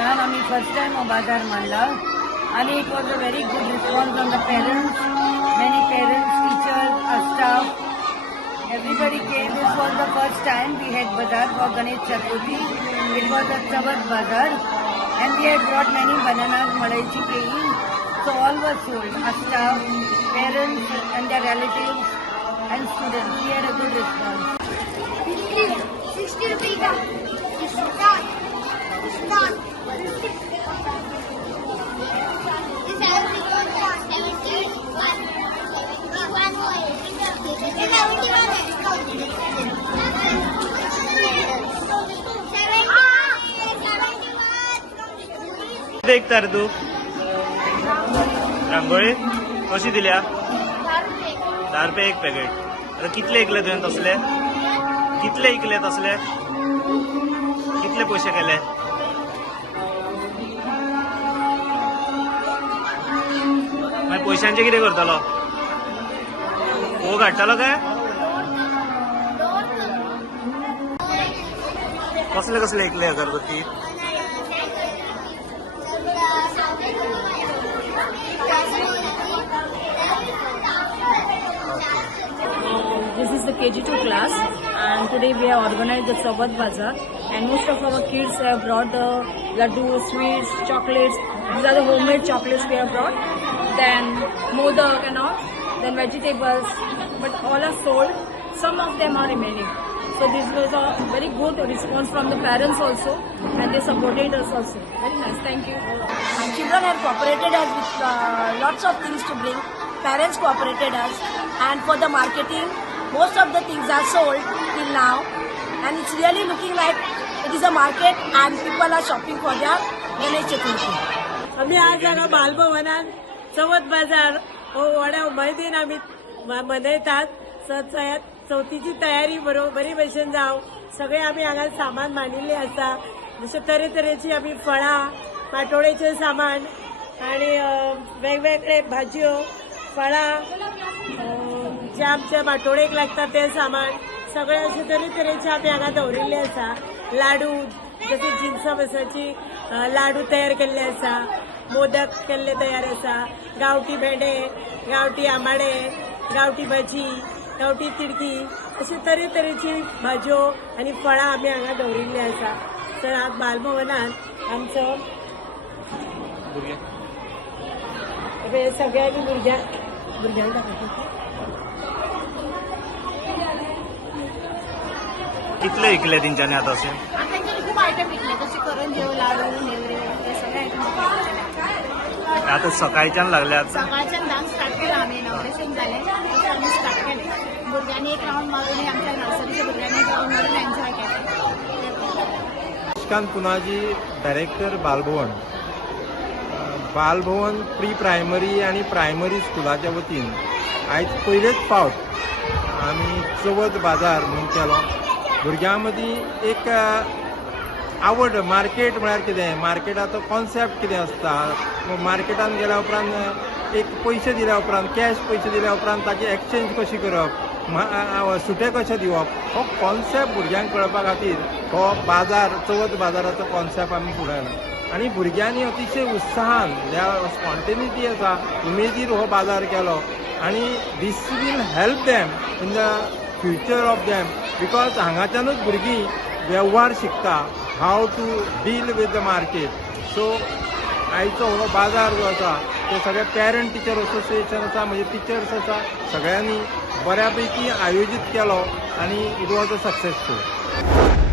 हांगा आमी first time हो बाजार मारला आणि it was a very good response on the parents. Many parents, teachers, staff, everybody came. This was the first time we had bazaar for Ganesh Chaturthi. It was a Chavat bazaar and we had brought many bananas, malaichi kehi. So all were sold. Our staff, parents and their relatives and students. We had a good response. 60 rupees. It's done. It's done. देखता रे तू रांगोळी कशी दिल्या 10 रुपये एक packet. आता कितले विकले तुवें तसले? कितले विकले तसले? कितले पयशे केले? मागीर पयशांचे कितें करतलो? हो काडटलो काय? कसले कसले विकले अगरबत्ती? This is the KG2 class and today we have organized the Chavat Bazaar and most of our kids have brought the laddu, sweets, chocolates. These are the homemade chocolates we have brought. Then modak and all. Then vegetables. But all are sold. Some of them are remaining. So this was a very good response from the parents also and they supported us also. Very nice. Thank you. And children have cooperated us with lots of things to bring. Parents cooperated us and for the marketing, most of the things are sold till now and it's really looking like it is a market and people are shopping for their Ganesh Chaturthi. आम्ही आज हांगा बालभवनात चवथ बाजार हो व्हड्या उमेदीन आमी मनयतात. चवथीची तयारी बरी भशेन जावं. सगळे आमी हांगा सामान मांडिल्ले आसा. जशे तरेतरेची आमी फळां, पाटोळेचें सामान आणि वेगवेगळे भाजयो, फळां, जे आमच्या पाटोळेक लागता ते सामान सगळे अशे तरेतरेचे आमी हांगा दवरिल्ले आसा. लाडू जशे जिन्सा बसाची लाडू तयार केल्ले आसा. मोदक केल्ले तयार आसा. गांवठी भेंडे, गांवठी आंबाडे, गांवठी भाजी, गांवठी तिडकी अशे तरेतरेची भाजयो आनी फळां आमी हांगा दवरिल्ली आसा. तर आज बालभवनात आमचो सगळ्यांनी भुरग्यांक दाखयता. कितले विकले तेंच्यांनी आता असे? त्यांच्यानी खूप आयटम विकले जसे करंज्यो, लाडू, नेवरे हे सगळे आयटम आता सकाळच्यान लागल्यात. सकाळच्यान डान्स स्टार्ट केला आम्ही 9:30 जाले तसं आम्ही स्टार्ट केले. भुरग्यांनी एक राऊंड मारून आमच्या नर्सरीच्या भुरग्यांनी एक राऊंड मारून एन्जॉय केले. Shrikant Punaji, director Balbhavan. Balbhavan pre primary आणि प्रायमरी स्कुलाच्या वतीन आयज पयलेच फावट आमी चवथ बाजार म्हणून केलो. भुरग्यां मदीं एक आवड. मार्केट म्हळ्यार कितें, मार्केटाचो कॉन्सेप्ट कितें आसता, मार्केटान गेल्या उपरांत एक पयशे दिल्या उपरांत, कॅश पयशे दिल्या उपरांत ताची एक्सचेंज कशी करप, सुटे कशे दिवप, हो कॉन्सेप्ट भुरग्यांक कळपा खातीर हो बाजार, चवथ बाजाराचो कॉन्सेप्ट आमी फुडें हाडला. आनी भुरग्यांनी अतिशय उत्साहान, स्पॉन्टेनिटी आसा, उमेदीर हो बाजार केलो. आनी this will help them in the future of them because हांगाच्यानूच भुरगीं वेव्हार शिकता, how to deal with the market. So आयचो हो बाजार जो आसा ते सगळे पेरंट टिचर असोसिएशन आसा, म्हणजे टिचर्स आसा, सगळ्यांनी बऱ्यापैकी आयोजीत केलो आनी इट वॉज अ सक्सेसफूल.